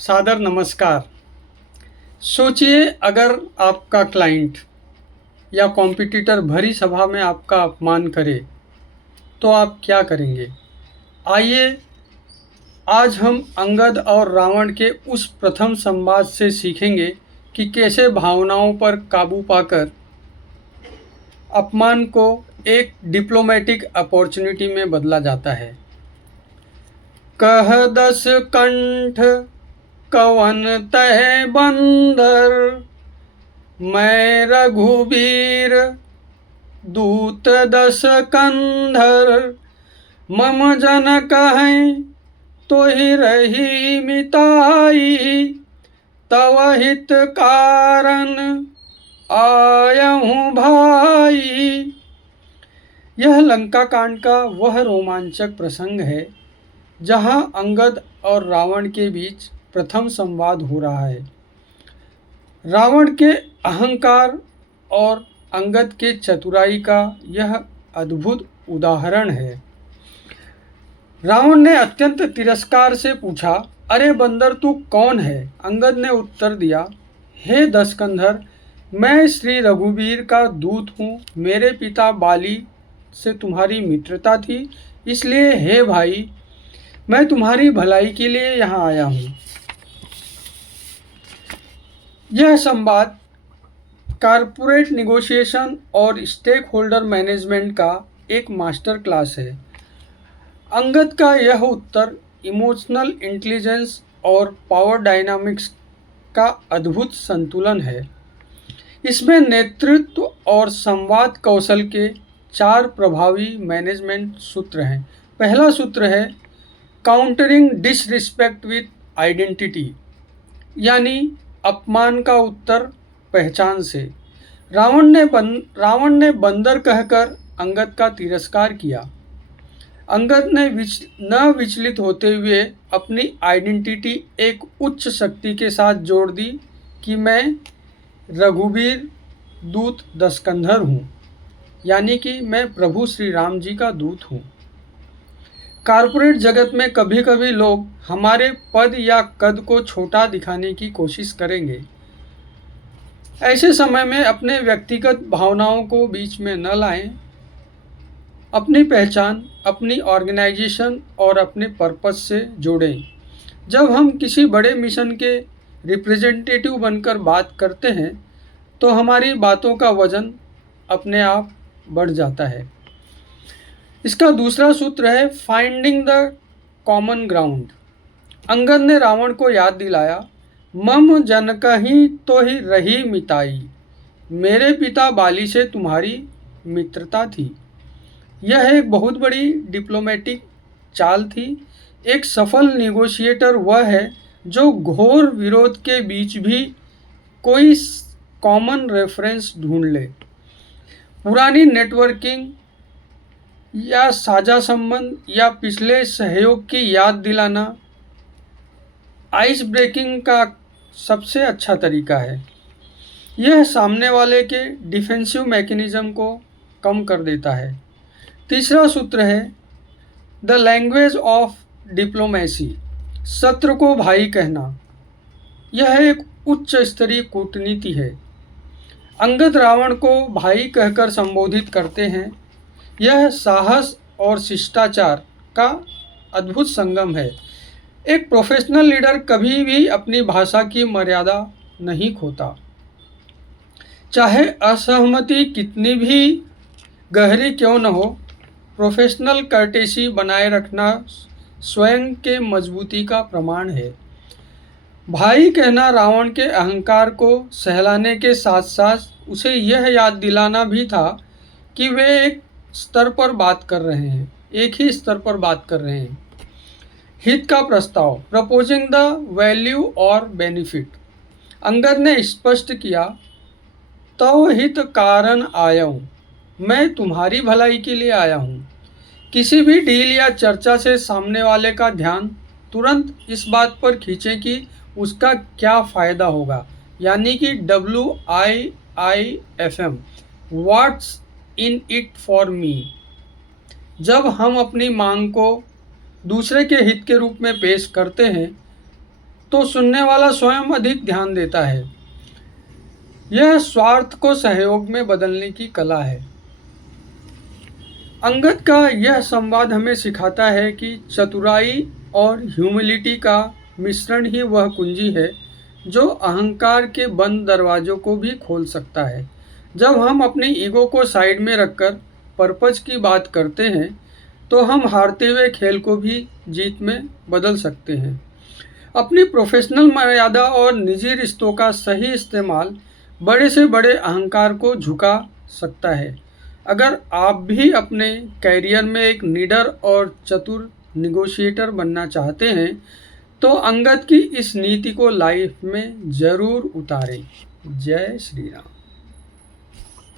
सादर नमस्कार। सोचिए अगर आपका क्लाइंट या कॉम्पिटिटर भरी सभा में आपका अपमान करे तो आप क्या करेंगे? आइए आज हम अंगद और रावण के उस प्रथम संवाद से सीखेंगे कि कैसे भावनाओं पर काबू पाकर अपमान को एक डिप्लोमेटिक अपॉर्चुनिटी में बदला जाता है। कह दस कंठ कवन तह बंदर, मैं रघुबीर दूत दस कंधर, मम जन कहें तो ही रही मिताई, तव हित कारण आयहूँ भाई। यह लंका कांड का वह रोमांचक प्रसंग है जहां अंगद और रावण के बीच प्रथम संवाद हो रहा है। रावण के अहंकार और अंगद के चतुराई का यह अद्भुत उदाहरण है। रावण ने अत्यंत तिरस्कार से पूछा, अरे बंदर तू कौन है? अंगद ने उत्तर दिया, हे दशकंधर, मैं श्री रघुवीर का दूत हूँ। मेरे पिता बाली से तुम्हारी मित्रता थी, इसलिए हे भाई मैं तुम्हारी भलाई के लिए यहाँ आया हूँ। यह संवाद कॉरपोरेट निगोशिएशन और स्टेक होल्डर मैनेजमेंट का एक मास्टर क्लास है। अंगद का यह उत्तर इमोशनल इंटेलिजेंस और पावर डायनामिक्स का अद्भुत संतुलन है। इसमें नेतृत्व और संवाद कौशल के 4 प्रभावी मैनेजमेंट सूत्र हैं। पहला सूत्र है काउंटरिंग डिसरिस्पेक्ट विथ आइडेंटिटी, यानी अपमान का उत्तर पहचान से। रावण ने बंदर कहकर अंगद का तिरस्कार किया। अंगद ने न विचलित होते हुए अपनी आइडेंटिटी एक उच्च शक्ति के साथ जोड़ दी कि मैं रघुवीर दूत दशकंधर हूँ, यानी कि मैं प्रभु श्री राम जी का दूत हूँ। कॉरपोरेट जगत में कभी कभी लोग हमारे पद या कद को छोटा दिखाने की कोशिश करेंगे। ऐसे समय में अपने व्यक्तिगत भावनाओं को बीच में न लाएं। अपनी पहचान अपनी ऑर्गेनाइजेशन और अपने पर्पस से जोड़ें। जब हम किसी बड़े मिशन के रिप्रेजेंटेटिव बनकर बात करते हैं तो हमारी बातों का वजन अपने आप बढ़ जाता है। इसका दूसरा सूत्र है finding the common ground. Angad ने रावण को याद दिलाया, मम जनकहि तो ही रही मिताई, मेरे पिता बाली से तुम्हारी मित्रता थी। यह एक बहुत बड़ी डिप्लोमेटिक चाल थी। एक सफल निगोशिएटर वह है जो घोर विरोध के बीच भी कोई कॉमन रेफरेंस ढूंढ ले। पुरानी नेटवर्किंग या साझा संबंध या पिछले सहयोग की याद दिलाना आइस ब्रेकिंग का सबसे अच्छा तरीका है। यह सामने वाले के डिफेंसिव मैकेनिज्म को कम कर देता है। तीसरा सूत्र है द लैंग्वेज ऑफ डिप्लोमेसी, शत्रु को भाई कहना। यह एक उच्च स्तरीय कूटनीति है। अंगद रावण को भाई कहकर संबोधित करते हैं। यह साहस और शिष्टाचार का अद्भुत संगम है। एक प्रोफेशनल लीडर कभी भी अपनी भाषा की मर्यादा नहीं खोता। चाहे असहमति कितनी भी गहरी क्यों न हो, प्रोफेशनल कर्टेसी बनाए रखना स्वयं के मजबूती का प्रमाण है। भाई कहना रावण के अहंकार को सहलाने के साथ साथ उसे यह याद दिलाना भी था कि वे एक स्तर पर बात कर रहे हैं, एक ही स्तर पर बात कर रहे हैं। हित का प्रस्ताव, प्रपोजिंग द वैल्यू और बेनिफिट। अंगद ने स्पष्ट किया, तव हित कारण आया हूँ, मैं तुम्हारी भलाई के लिए आया हूँ। किसी भी डील या चर्चा से सामने वाले का ध्यान तुरंत इस बात पर खींचें कि उसका क्या फ़ायदा होगा, यानी कि WIIFM, what's in it for me. जब हम अपनी मांग को दूसरे के हित के रूप में पेश करते हैं तो सुनने वाला स्वयं अधिक ध्यान देता है। यह स्वार्थ को सहयोग में बदलने की कला है। अंगद का यह संवाद हमें सिखाता है कि चतुराई और ह्यूमिलिटी का मिश्रण ही वह कुंजी है जो अहंकार के बंद दरवाजों को भी खोल सकता है। जब हम अपनी ईगो को साइड में रखकर पर्पज की बात करते हैं तो हम हारते हुए खेल को भी जीत में बदल सकते हैं। अपनी प्रोफेशनल मर्यादा और निजी रिश्तों का सही इस्तेमाल बड़े से बड़े अहंकार को झुका सकता है। अगर आप भी अपने कैरियर में एक लीडर और चतुर निगोशिएटर बनना चाहते हैं तो अंगद की इस नीति को लाइफ में ज़रूर उतारें। जय श्री राम।